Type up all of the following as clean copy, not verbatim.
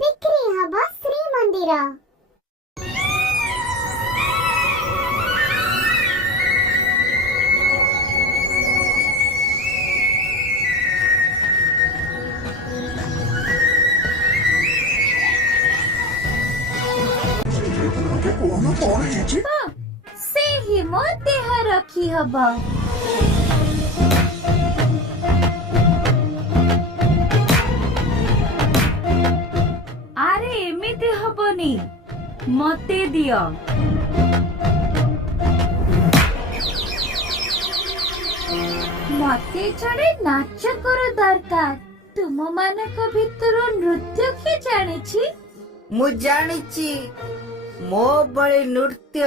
बिक्री हब श्रीमंदिर। से ही मो देह रखी हब। आरे एमिति हबनी, मते दियो। मते जड़े नाच कर दरकार। तुम मानक भितरु नृत्य किए जानिछि? मु जानिछि मो बड़ी नृत्य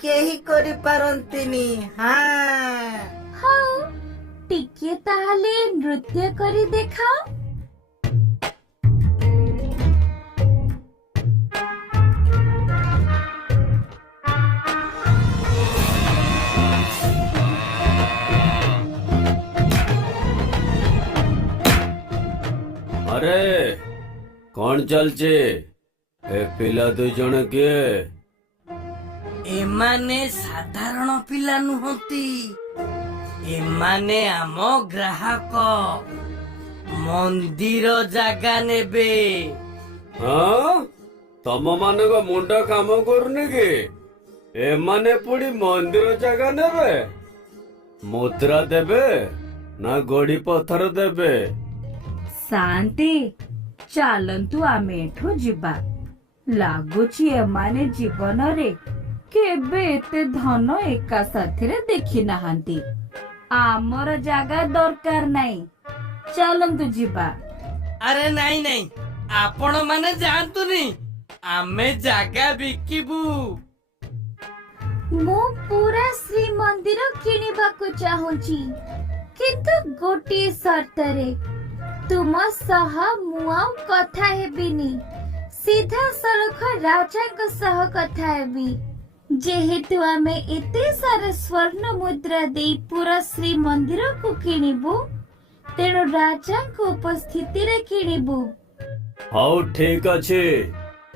केही करि पारंतिनी। हाँ हाउ टिके ताहले नृत्य करी देखाओ। अरे कौन चलचे ए पिला दु जण किए? एमाने साधारण पिला नुहंती, एमाने आम ग्राहक मंदिर जागा नेबे। हाँ तम मान मुंड काम करूनी कि एमाने पुड़ी मंदिर जगह नेबे? मुद्रा देबे ना गोड़ी पत्थर देबे? शांति चलंतु आमे एठो जिबा। लागुची एमाने जीवन रे केबे एते धन एका साथिरे देखि नाहांती। आमर जागा दरकार नाही, चलंतु जिबा। अरे नहीं नहीं, आपण माने जानतुनी, आमे जागा बिकिबू। मु पूरा श्री मंदिर किनिबाकु चाहूची, किंतु गोटी शर्तरे तुम सह मुआउ कथा हेबिनी। सीधा सड़क राजा सह कथा हेबी। जेहेतु आमे एते सारे स्वर्ण मुद्रा दे पूरा श्री मंदिर को किनिबु, तेणु राजा को उपस्थिति रे किनिबु। हौ ठीक अछि।